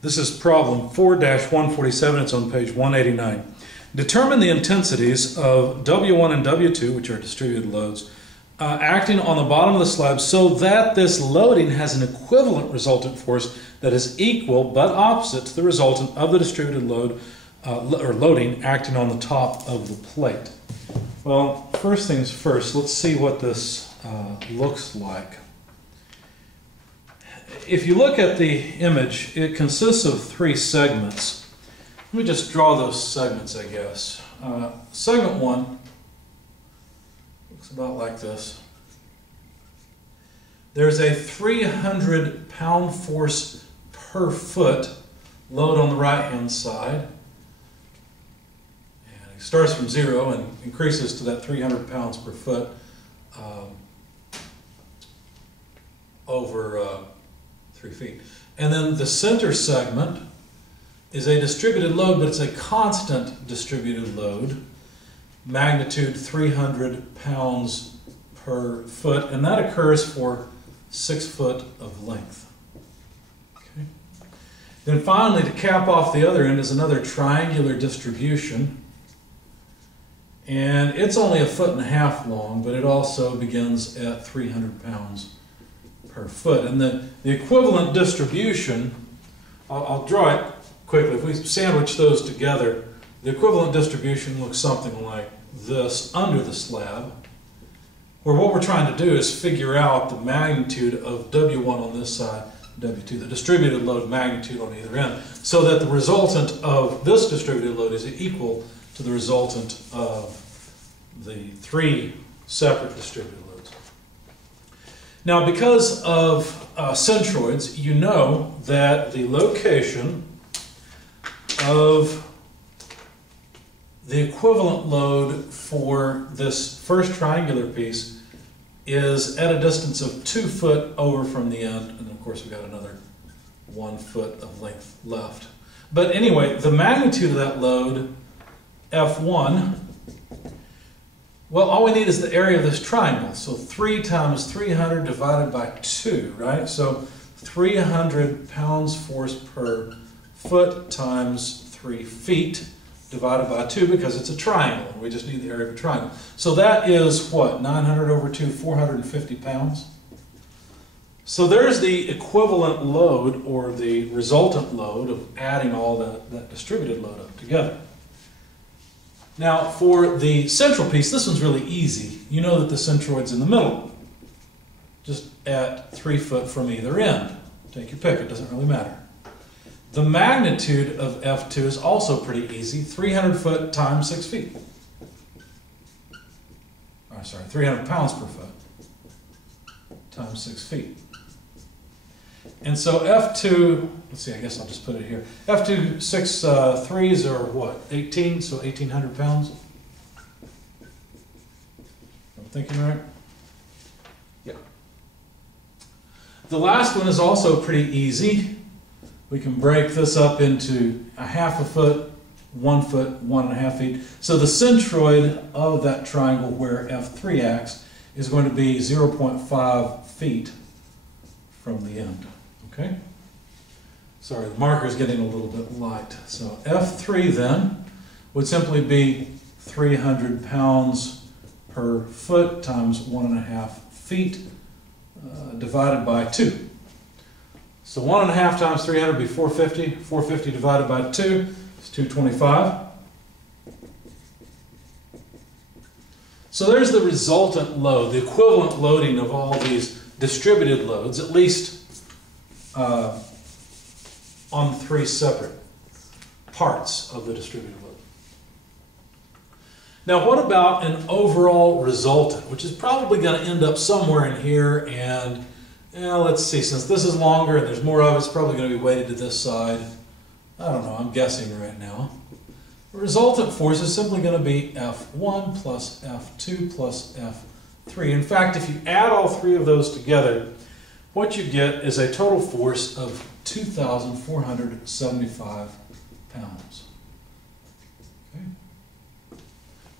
This is problem 4-147. It's on page 189. Determine the intensities of W1 and W2, which are distributed loads, acting on the bottom of the slab so that this loading has an equivalent resultant force that is equal but opposite to the resultant of the distributed load or loading acting on the top of the plate. Well, first things first, let's see what this looks like. If you look at the image, it consists of three segments. Let me just draw those segments, I guess. Segment 1 looks about like this. There's a 300 pound force per foot load on the right-hand side. And it starts from 0 and increases to that 300 pounds per foot over 3 feet. And then the center segment is a distributed load, but it's a constant distributed load, magnitude 300 pounds per foot, and that occurs for 6 foot of length. Okay. Then finally, to cap off the other end, is another triangular distribution, and it's only 1.5 feet long, but it also begins at 300 pounds per foot. And the equivalent distribution, I'll draw it quickly. If we sandwich those together, the equivalent distribution looks something like this under the slab, where what we're trying to do is figure out the magnitude of W1 on this side, W2, the distributed load magnitude on either end, so that the resultant of this distributed load is equal to the resultant of the 3 separate distributed loads. Now, because of centroids, you know that the location of the equivalent load for this first triangular piece is at a distance of 2 foot over from the end, and of course we've got another 1 foot of length left. But anyway, the magnitude of that load, F1, well, all we need is the area of this triangle. So 3 times 300 divided by 2, right? So 300 pounds force per foot times 3 feet divided by 2, because it's a triangle. We just need the area of a triangle. So that is what? 900 over 2, 450 pounds. So there's the equivalent load, or the resultant load, of adding all that distributed load up together. Now, for the central piece, this one's really easy. You know that the centroid's in the middle, just at 3 foot from either end. Take your pick, it doesn't really matter. The magnitude of F2 is also pretty easy, 300 foot times 6 feet. Oh, sorry, 300 pounds per foot times 6 feet. And so F2, let's see, I guess I'll just put it here. F2 6 threes are what? 18, so 1,800 pounds? I'm thinking right? Yeah. The last one is also pretty easy. We can break this up into 1/2 foot, 1 foot, 1.5 feet. So the centroid of that triangle where F3 acts is going to be 0.5 feet from the end. Okay? Sorry, the marker is getting a little bit light. So F3 then would simply be 300 pounds per foot times 1.5 feet divided by 2. So 1.5 times 300 would be 450. 450 divided by 2 is 225. So there's the resultant load, the equivalent loading of all these distributed loads, at least on 3 separate parts of the distributed load. Now, what about an overall resultant, which is probably going to end up somewhere in here, and let's see, since this is longer and there's more of it, it's probably going to be weighted to this side. I don't know, I'm guessing right now. The resultant force is simply going to be F1 plus F2 plus F3. In fact, if you add all 3 of those together, what you get is a total force of 2,475 pounds. Okay.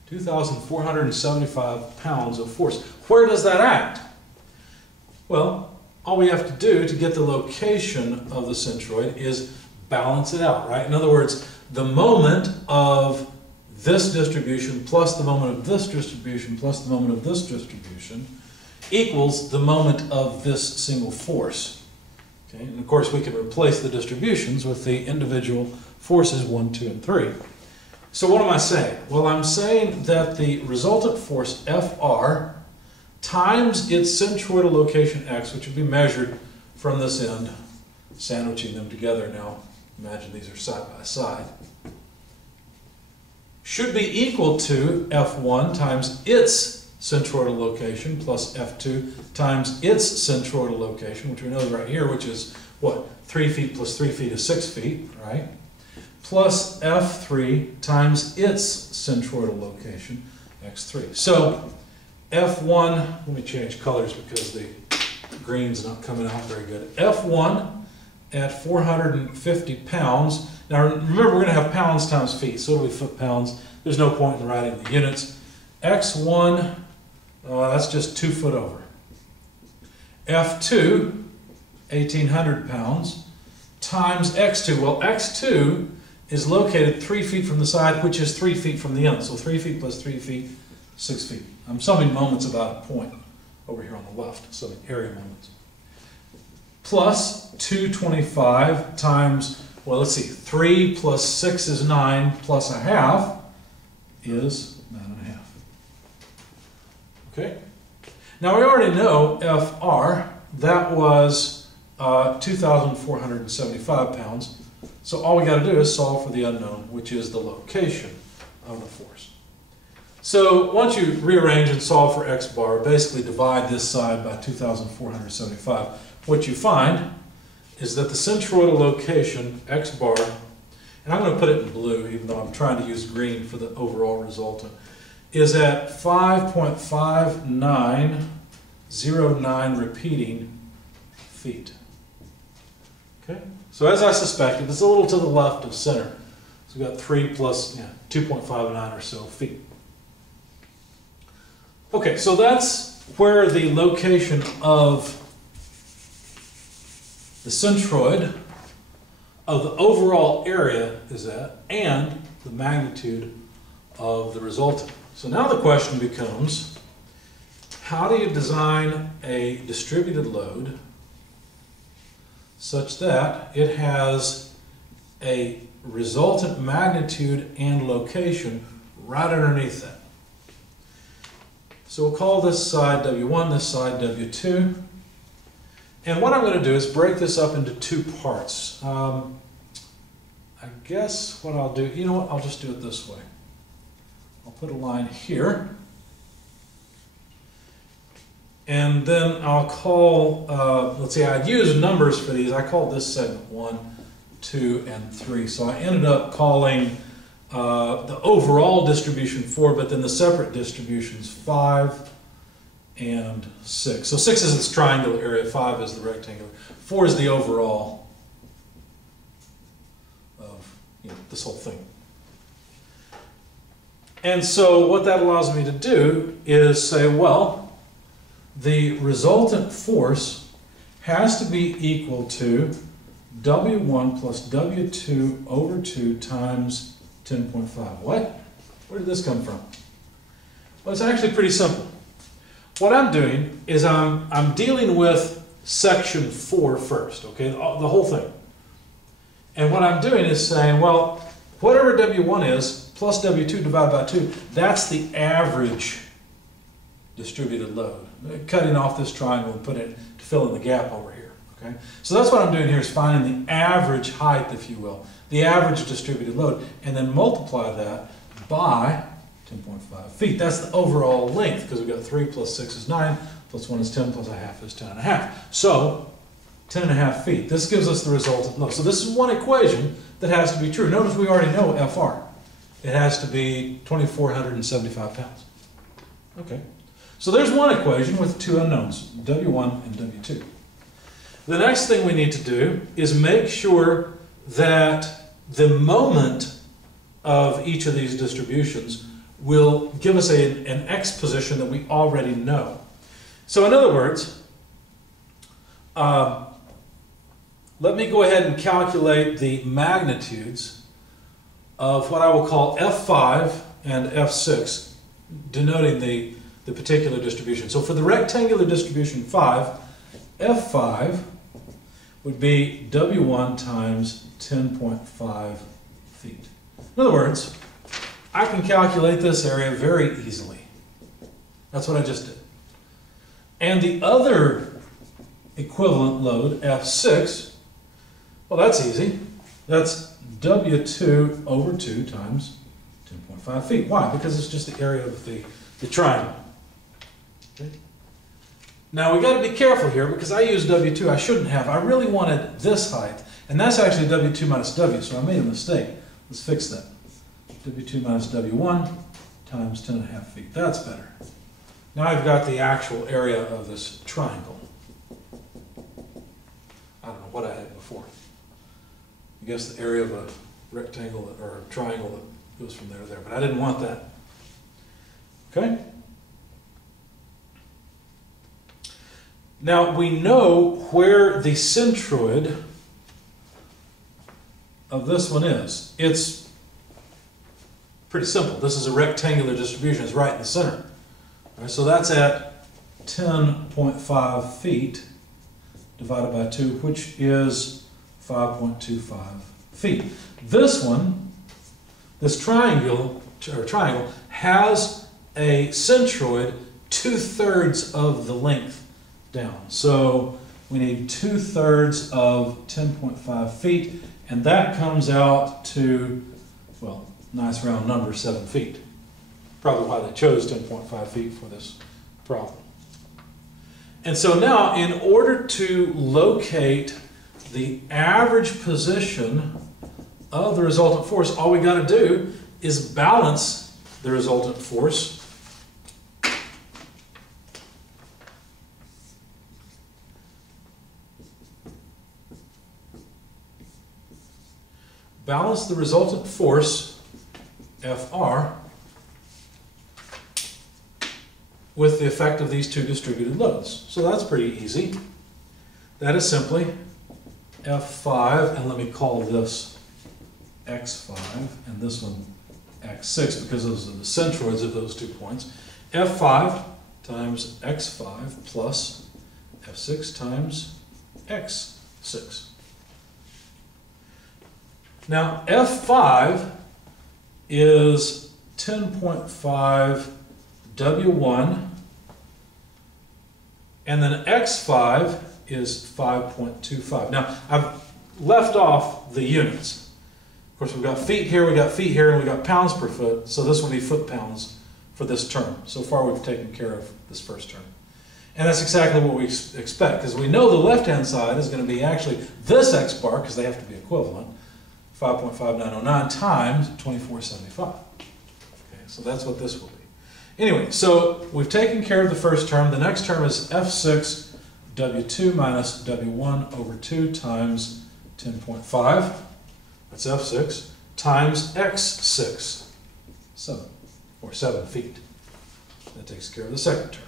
2,475 pounds of force. Where does that act? Well, all we have to do to get the location of the centroid is balance it out, right? In other words, the moment of this distribution plus the moment of this distribution plus the moment of this distribution equals the moment of this single force. Okay? And of course we can replace the distributions with the individual forces 1, 2, and 3. So what am I saying? Well, I'm saying that the resultant force Fr times its centroidal location x, which would be measured from this end, sandwiching them together now, imagine these are side by side, should be equal to F1 times its centroidal location plus F2 times its centroidal location, which we know is right here, which is what? 3 feet plus 3 feet is 6 feet, right? Plus F3 times its centroidal location, x3. So F1, let me change colors because the green's not coming out very good. F1 at 450 pounds. Now remember, we're going to have pounds times feet, so it'll be foot-pounds. There's no point in writing the units. X1, that's just 2 foot over. F2, 1,800 pounds, times X2. Well, X2 is located 3 feet from the side, which is 3 feet from the end. So 3 feet plus 3 feet, 6 feet. I'm summing moments about a point over here on the left, summing area moments. Plus 225 times, well, let's see, 3 plus 6 is 9, plus a half is 9.5. Okay? Now we already know Fr, that was 2,475 pounds. So all we got to do is solve for the unknown, which is the location of the force. So once you rearrange and solve for x bar, basically divide this side by 2,475, what you find is that the centroidal location, x bar, and I'm going to put it in blue even though I'm trying to use green for the overall resultant, is at 5.5909 repeating feet. Okay? So as I suspected, it's a little to the left of center. So we've got 3 plus 2.59 or so feet. Okay, so that's where the location of the centroid of the overall area is at, and the magnitude of the resultant. So now the question becomes, how do you design a distributed load such that it has a resultant magnitude and location right underneath that? So we'll call this side W1, this side W2. And what I'm going to do is break this up into 2 parts. I guess what I'll do, you know what, I'll just do it this way. I'll put a line here. And then I'll call, let's see, I'd use numbers for these. I called this segment 1, 2, and 3. So I ended up calling the overall distribution 4, but then the separate distributions 5 and 6. So 6 is its triangular area, 5 is the rectangular, 4 is the overall of this whole thing. And so what that allows me to do is say, well, the resultant force has to be equal to W1 plus W2 over 2 times 10.5. What? Where did this come from? Well, it's actually pretty simple. What I'm doing is I'm dealing with section 4 first, okay, the whole thing. And what I'm doing is saying, well, whatever W1 is plus W2 divided by 2, that's the average distributed load. Cutting off this triangle and putting it to fill in the gap over here. Okay? So that's what I'm doing here, is finding the average height, if you will, the average distributed load, and then multiply that by 10.5 feet. That's the overall length, because we've got 3 plus 6 is 9, plus 1 is 10, plus a half is 10.5. So 10.5 feet. This gives us the resultant load. So this is one equation that has to be true. Notice we already know Fr. It has to be 2,475 pounds. Okay. So there's one equation with 2 unknowns, W1 and W2. The next thing we need to do is make sure that the moment of each of these distributions will give us an x position that we already know. So in other words, let me go ahead and calculate the magnitudes of what I will call F5 and F6, denoting the particular distribution. So for the rectangular distribution 5, F5 would be W1 times 10.5 feet. In other words, I can calculate this area very easily. That's what I just did. And the other equivalent load, F6, well, that's easy. That's W2 over 2 times 10.5 feet. Why? Because it's just the area of the triangle. Okay. Now, we got to be careful here because I used W2. I shouldn't have. I really wanted this height. And that's actually W2 minus W, so I made a mistake. Let's fix that. W2 minus W1 times 10.5 feet. That's better. Now I've got the actual area of this triangle. I don't know what I had before. I guess the area of a rectangle or a triangle that goes from there to there, but I didn't want that. Okay? Now we know where the centroid of this one is. It's pretty simple. This is a rectangular distribution. It's right in the center. All right, so that's at 10.5 feet divided by 2, which is 5.25 feet. This one, this triangle has a centroid 2/3 of the length down. So we need 2/3 of 10.5 feet, and that comes out to, well, nice round number, 7 feet. Probably why they chose 10.5 feet for this problem. And so now, in order to locate the average position of the resultant force, all we got to do is balance the resultant force Fr with the effect of these two distributed loads. So that's pretty easy. That is simply F5, and let me call this X5, and this one X6, because those are the centroids of those 2 points. F5 times X5 plus F6 times X6. Now, F5 is 10.5 W1, and then X5 is 5.25. Now, I've left off the units. Of course, we've got feet here, and we've got pounds per foot, so this will be foot-pounds for this term. So far, we've taken care of this first term. And that's exactly what we expect, because we know the left-hand side is going to be actually this X bar, because they have to be equivalent, 5.5909 times 2475. Okay, so that's what this will be. Anyway, so we've taken care of the first term. The next term is F6 W2 minus W1 over 2 times 10.5. That's F6 times X6, 7 feet. That takes care of the second term.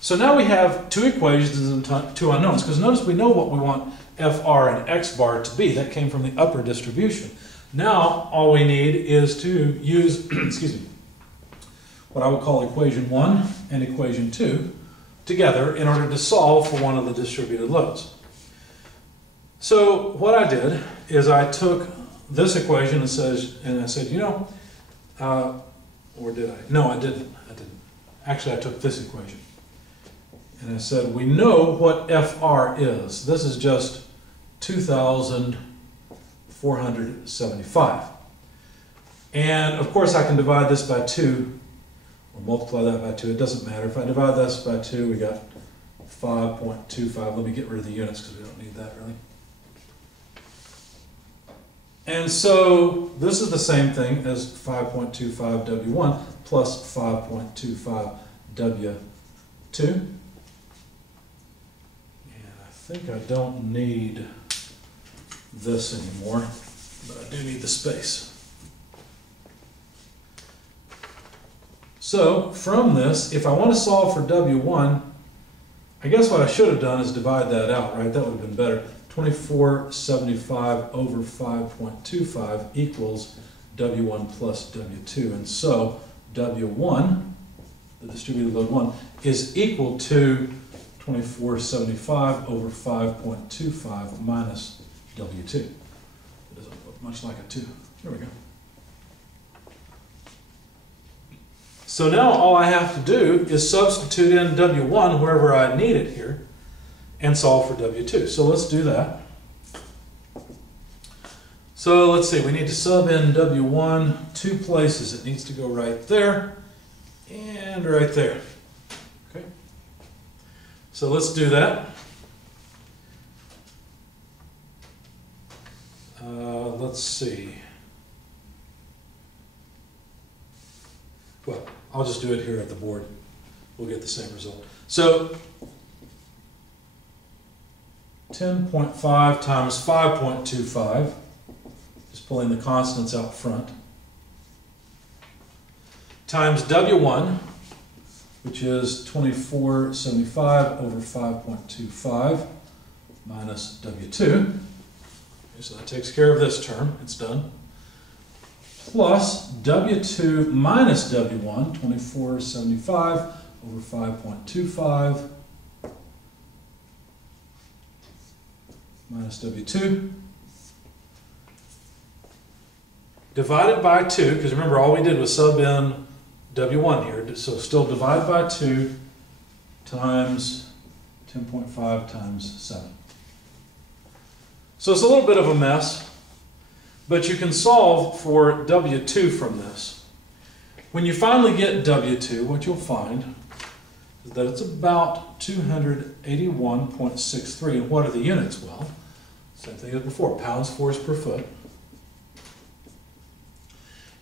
So now we have two equations and two unknowns, because notice we know what we want FR and X bar to be. That came from the upper distribution. Now all we need is to use excuse me, what I would call equation 1 and equation 2 together in order to solve for one of the distributed loads. So what I did is I took this equation and I said, you know, or did I? No, I didn't. Actually, I took this equation. And I said, we know what FR is. This is just 2,475. And of course, I can divide this by 2, or multiply that by 2. It doesn't matter. If I divide this by 2, we got 5.25. Let me get rid of the units because we don't need that really. And so this is the same thing as 5.25 W1 plus 5.25 W2. And I think I don't need this anymore, but I do need the space. So from this, if I want to solve for W1, I guess what I should have done is divide that out, right? That would have been better. 2475 over 5.25 equals W1 plus W2. And so W1, the distributed load 1, is equal to 2475 over 5.25 minus W2. It doesn't look much like a 2. There we go. So now all I have to do is substitute in W1 wherever I need it here and solve for W2. So let's do that. So let's see, we need to sub in W1 two places. It needs to go right there and right there. Okay. So let's do that. Let's see. Well, I'll just do it here at the board. We'll get the same result. So 10.5 times 5.25, just pulling the constants out front, times W1, which is 2475 over 5.25 minus W2. Okay, so that takes care of this term. It's done. Plus W2 minus W1, 2475 over 5.25 minus W2, divided by 2, because remember all we did was sub in W1 here, so still divide by 2 times 10.5 times 7. So it's a little bit of a mess, but you can solve for W2 from this. When you finally get W2, what you'll find is that it's about 281.63. And what are the units? Well, same thing as before, pounds force per foot.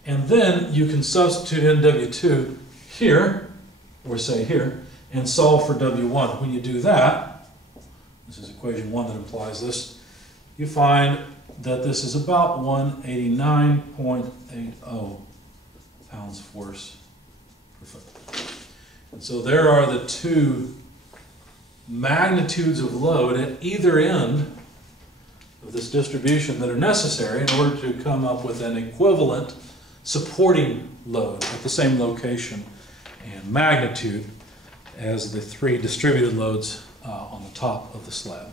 And then you can substitute in W2 here, or say here, and solve for W1. When you do that, this is equation 1 that implies this, you find that this is about 189.80 pounds force per foot. And so there are the two magnitudes of load at either end of this distribution that are necessary in order to come up with an equivalent supporting load at the same location and magnitude as the three distributed loads on the top of the slab.